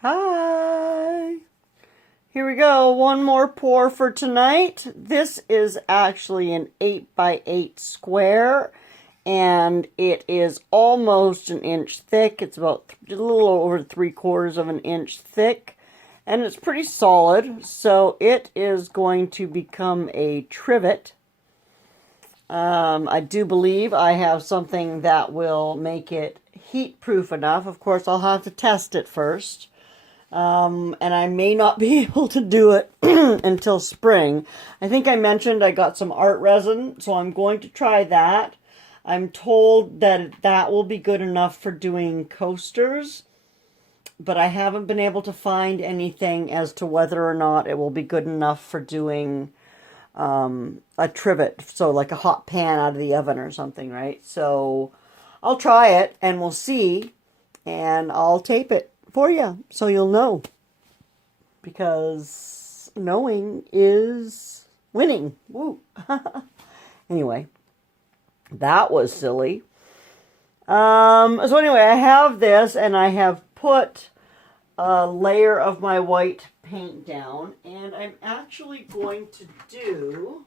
Hi! Here we go, one more pour for tonight. This is actually an 8 by 8 square, and it is almost an inch thick. It's about a little over 3/4 of an inch thick, and it's pretty solid, so it is going to become a trivet. I do believe I have something that will make it heat proof enough. Of course, I'll have to test it first. And I may not be able to do it until spring. I think I mentioned I got some art resin, so I'm going to try that. I'm told that that will be good enough for doing coasters, but I haven't been able to find anything as to whether or not it will be good enough for doing a trivet, so like a hot pan out of the oven or something, right? So I'll try it and we'll see, and I'll tape it for you so you'll know, because knowing is winning. Woo. Anyway, that was silly. So anyway, I have this, and I have put a layer of my white paint down, and I'm actually going to do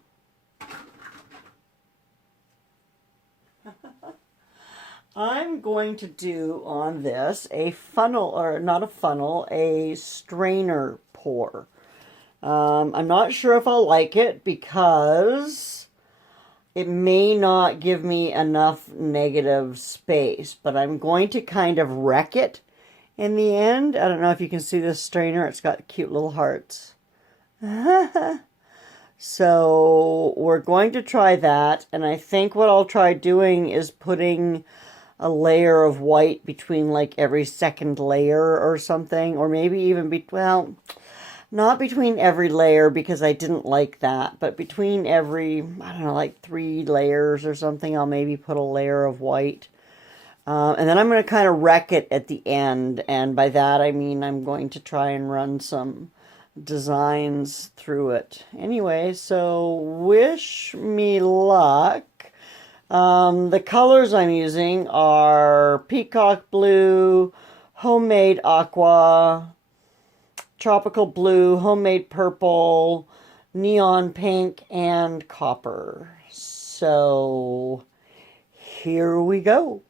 on this a funnel, or not a funnel, a strainer pour. I'm not sure if I'll like it because it may not give me enough negative space, but I'm going to kind of wreck it in the end. I don't know if you can see this strainer. It's got cute little hearts. So we're going to try that, and I think what I'll try doing is putting a layer of white between like every second layer or something, or maybe even well, not between every layer because I didn't like that, but between every, I don't know, like 3 layers or something, I'll maybe put a layer of white. And then I'm going to kind of wreck it at the end, and by that I mean I'm going to try and run some designs through it. Anyway, so wish me luck. The colors I'm using are peacock blue, homemade aqua, tropical blue, homemade purple, neon pink, and copper. So here we go.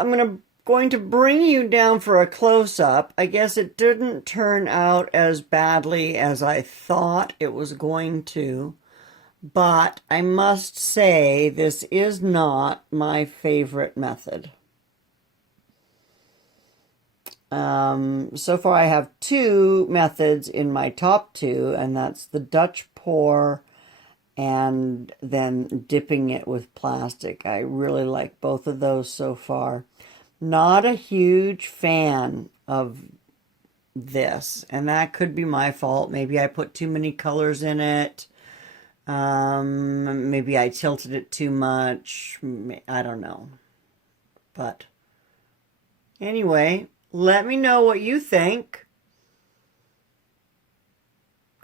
I'm going to bring you down for a close-up. I guess it didn't turn out as badly as I thought it was going to, but I must say this is not my favorite method. So far I have two methods in my top two, and that's the Dutch pour and then dipping it with plastic. I really like both of those so far. Not a huge fan of this, and that could be my fault. Maybe I put too many colors in it. Maybe I tilted it too much. I don't know. But anyway, let me know what you think.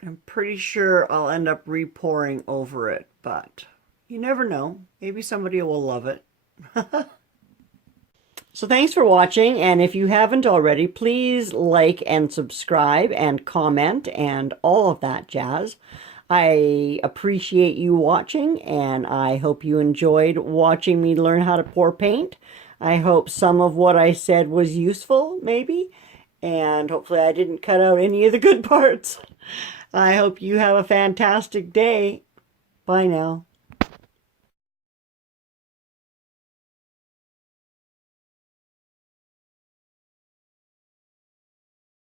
I'm pretty sure I'll end up repouring over it, but you never know. Maybe somebody will love it. So thanks for watching, and if you haven't already, please like and subscribe and comment and all of that jazz. I appreciate you watching, and I hope you enjoyed watching me learn how to pour paint. I hope some of what I said was useful, maybe, and hopefully I didn't cut out any of the good parts. I hope you have a fantastic day. Bye now.